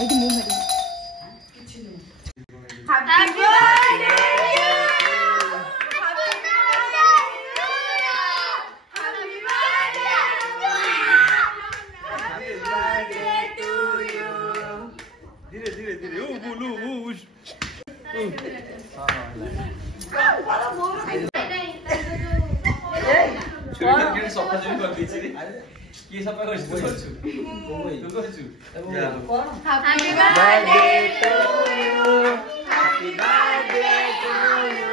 Light मुंह में धीरे धीरे धीरे ओ बोलू छुरी सफा जो कर दीछि रे की सफा कर तू करछु happy birthday to you happy birthday to you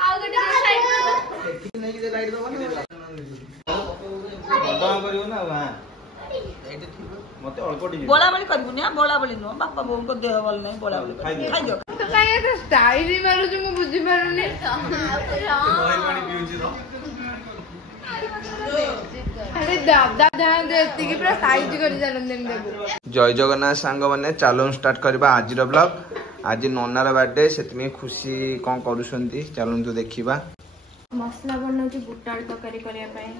आओ गडे साइड नहीं के लाइट दो ना करियो ना वहां मते अल्प टिके बोला बोली करबुनी आ बोला बोली नो बापा बोम को देह बोल नहीं बोला बोली खाइ दियो तो काहे तो स्टाइल ही मारू जो मु बुझी पारुनी ओइ पानी पिउछि तो अरे दादा ध्यान देती कि पूरा साइज कर जन्मदिन देबो जय जगन्नाथ सांग माने चालो स्टार्ट करबा आज रो ब्लॉग आज नन्नार बर्थडे सेतमी खुशी कोन करूछंती चालू तो देखिबा मसला बनौती बुटार तकारी करिया पई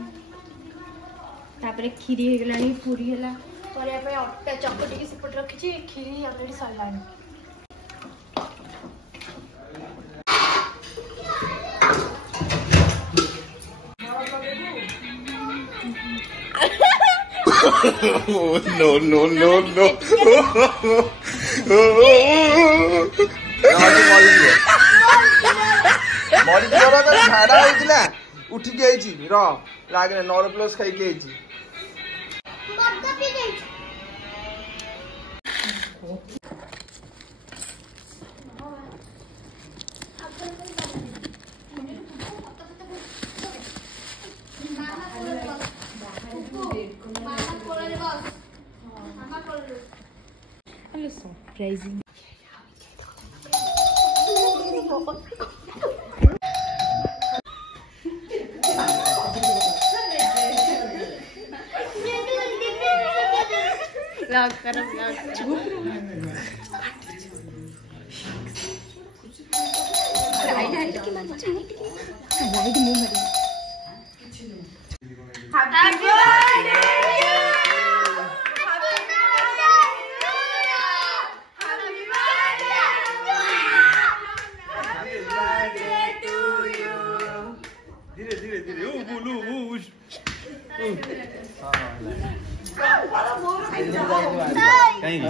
तापरे खीरी हे गलानी पूरी हला करिया पई अट्टा चकटी के सेपट रखी छी खीरी ऑलरेडी सलानी no no no no मरी जरा तो झाड़ा होइला उठी के आइची र लागे नॉर प्लस खाई के आइची मद्दा पी गई हेलो सरप्राइजिंग लॉक करो लॉक लाइट की मत लाइट मुंह में हैप्पी धीरे धीरे धीरे ओ बोलू कहीं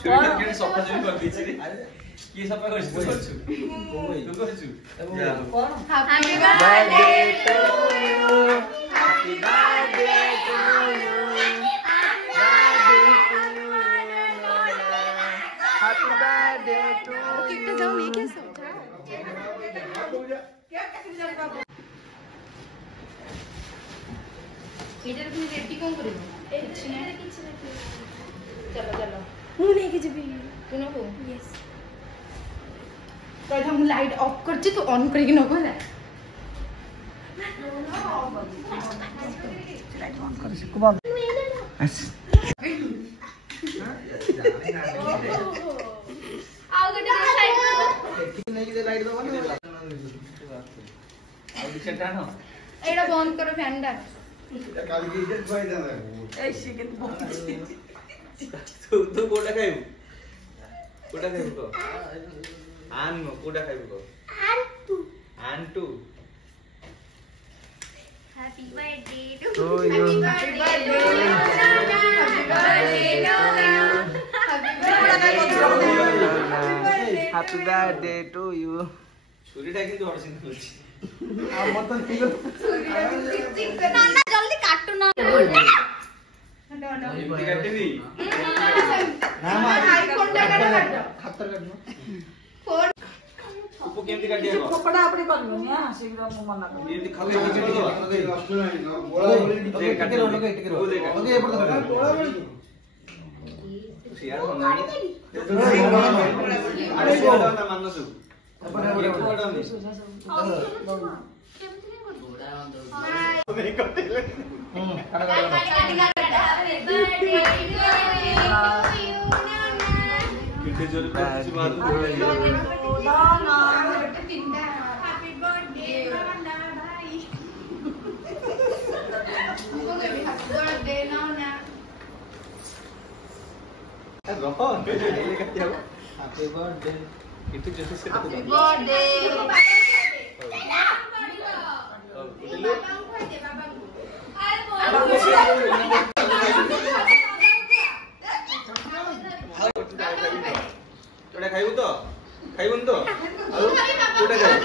छुरी सफा जो कर दीछि रे की सफा कर तू करछु happy birthday to you happy birthday to you happy birthday to कितना जाओ नहीं क्या सब इधर भी रेडी कौन करेगा कुछ नहीं चलो चलो हूं नहीं के जीबी तू ना हो यस तो हम लाइट ऑफ करछि तो ऑन करके न कोला लाइट ऑन कर से कुबा आओ गडे साइड नहीं के लाइट दो ना आ दिखे टानो एड़ा बंद करो फैन दा काली के इज्जत भाई जाना ए चिकन पहुंची तू कोटा खाइबू को आन नो कोटा खाइबू को आन टू happy birthday to you happy birthday happy birthday to you छुरीटा किंतु हरसिन होछि नाना जल्दी काटो ना एमती काटेनी ना आईफोन टा काटो खतर काटनो फोन उपो केमती काटिया को कपड़ा अपने पालू ना शीघ्र मो मना कर एमती खाली काटी दो बोला बोली टिके रो लगे टिके रो ओके ये पड़ता बोला बोली ସିଆଡେ ମନାଣି ଆରେ ସିଆଡେ ନା ମାନସୁ Happy birthday. Itu jadi Happy birthday. Udah kayu tuh, kayu tuh. Udah kayu.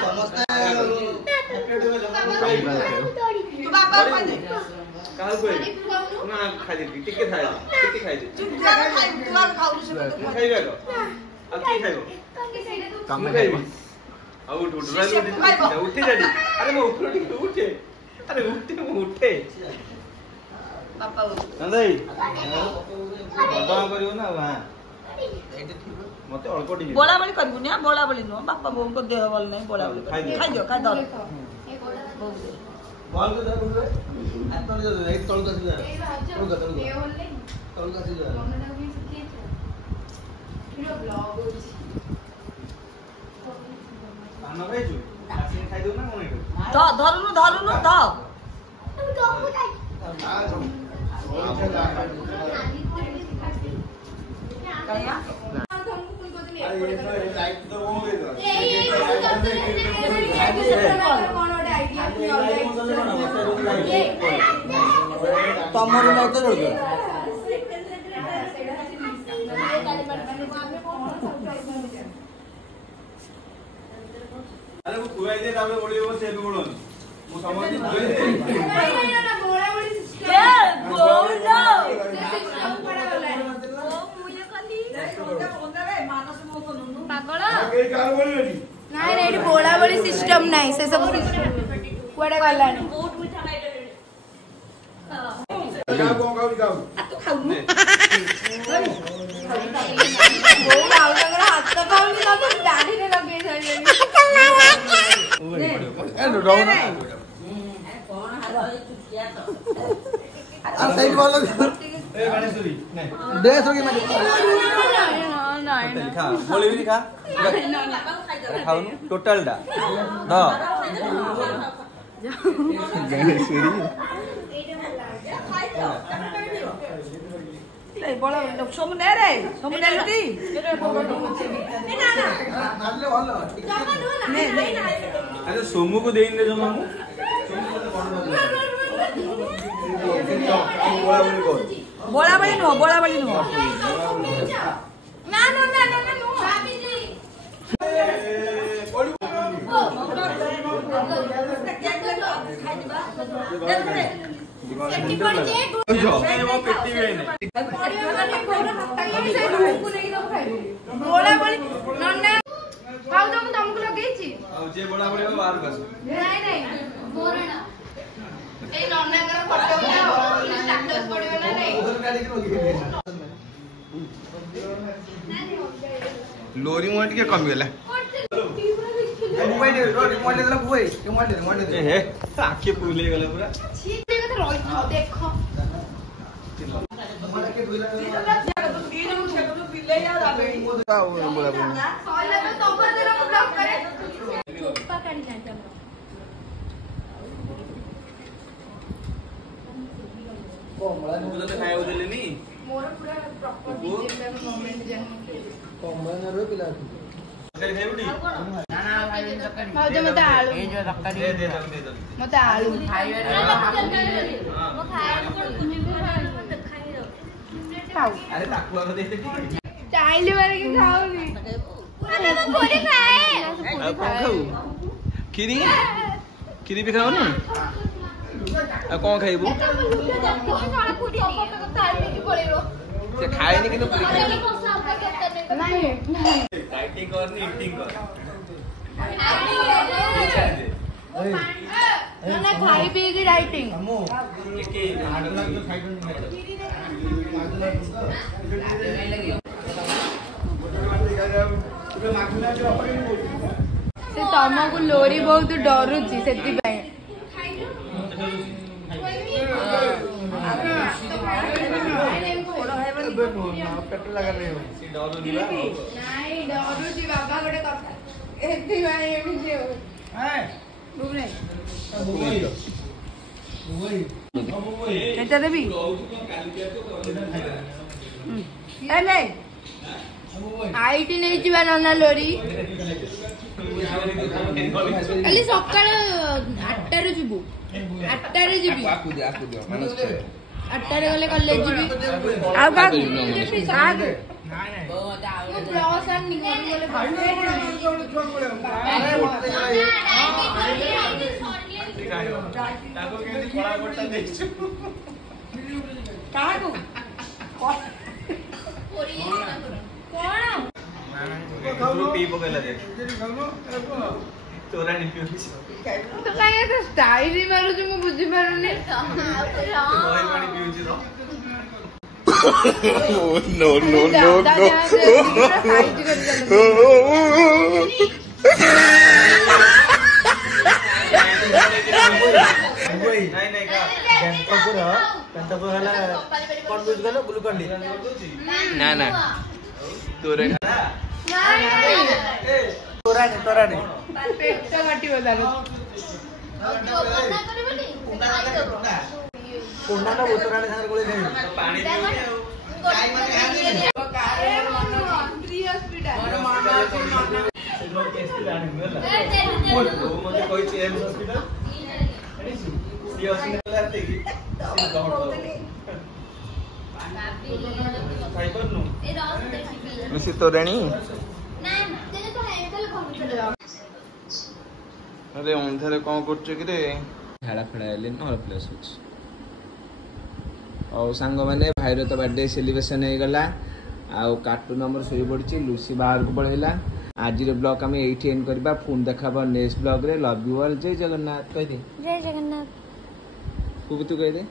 Kalau gue, nggak खाली टिके खाए, टिके खाए दे. खाई गया अब की खाएगा? कम खाएगा. अब उठ उठे जाडी. अरे मैं उठे. अरे उठे. पापा नंदाई. बाबा करियो ना वहाँ. मते अल्प टिके. बोला बोली करबुनी आ बोला बोली नो बापा बोम को देह बोल नहीं बोला बोली. खाई दो बॉल को दे बोल रे. तोल दे एक तोल का सीधा. तोल का सीधा. पान खाइछु. आसी खाइ दउ ना मोने को. धरुनु तमर लाइट तो जल गया. अरे वो खुआई दे ताबे बोली वो सेल बोलन मु समझ खुआई दे ना बोला बोली सिस्टम ए बोलो सिस्टम पड़ा वाला है ओ मुझे कली मानस मो को नुनु पागल के कार बोली नहीं नहीं बोला बोली सिस्टम नहीं से सब सिस्टम कुआडे गला नहीं बहुत मीठा खाइदे हां गाओ तू खाऊ ने वो गाओ अगर हाथ तो पाउनी ना तो दाढ़ी ने लगे छाड़ी ए डरो ना कौन हाथ चुकिया तो आ साइड वाला ए गणेशरी नहीं ड्रेस होगी मैं ना खा बोले भी खा खाओ टोटल डा द गणेशरी ले बोला सोमने रे सोमने लती ना नाले वाला नहीं अरे सोमू को देइन दे जो मामू बोला बड़ी नो ना भाभी जी सेफ्टी पड़ जे वो पेटी में बोला बोली नन्ना खाऊ तो तुमको लगेची ଆଉ ଯେ ବଡା ବଡି ବାହାର କସ नहीं बोरना ए नन्ना कर फोटो बनाओ स्टेटस पड़ियो ना नहीं लोरी मोट के कमी गेला मोबाइल रिमोट देला बुए रिमोट दे हे आके फूले गेला पूरा छी देखो तो रोई देखो तुम्हारा के भूला पिल्ले याद आ गई बोला बोला सॉइल में तो ऊपर देना ब्लॉक करे चोपा काट जाते हम कोमला मुझे तो खाए देले नी मोर पूरा प्रॉपर डिटेल में मोमेंट जन कोमला रो पिला खाई बुटी ना भाउज मते आलू दे मते आलू हां मो खाए तुम्ही भी खाओ अरे ताकुआ को दे दे चाइल्ड वाले की खाओगी अरे मैं पूरी खाए अब कौन खाऊ खीरी खीरी भी खाओ ना अब कौन खाइबू से खाए नहीं किंतु पूरी खाए नहीं डाइटिंग कर नी ईटिंग कर ना खाई पी की डाइटिंग के आडला तो खाई से तुमको लोरी बहुत डरुची से बाबा गोटे এটা দেবি এলে आईटी नहीं जीवा नाना लोरी खाली सकाळ 8टारे जीवु 8टारे जीवि 8टारे गले कॉलेज जीवि ଆଉ କାକୁ कागे मु ब्लॉस आन निकल गले ताको केनी खड़ा पट्टा देखछु କାକୁ कोण पी पकेला दे तोरा नि पिउछि तो काहे तो स्टाइल मारू जो मु बुझी पारुनी ओइ पानी पिउछि रो no, no, no, नहीं नहीं का गंतपुर हला कोन बुझ गलो ग्लूकोन डी ना ना तोरे तोरा ने पेट तो काटी बता कोंडा ना बोतरा ने सागर गोले दे पानी काई माने मते कोई एम्स हॉस्पिटल सी हॉस्पिटल आते की खाई कर नु मिसी तोरणी अरे अंधारे कौन करछ कि रे झाड़ा फड़ा हेले न प्लेस होछ और सांग माने भाईर तो बर्थडे सेलिब्रेशन हो गला आ कार्टून नंबर सोई पड़ी लुसी बाहर को पळेला आज ब्लॉग आम ये एंड करबा फोन देखा नेक्स्ट ब्लॉग रे लव यू ऑल जय जगन्नाथ कह दे जय जगन्नाथ तू कह दे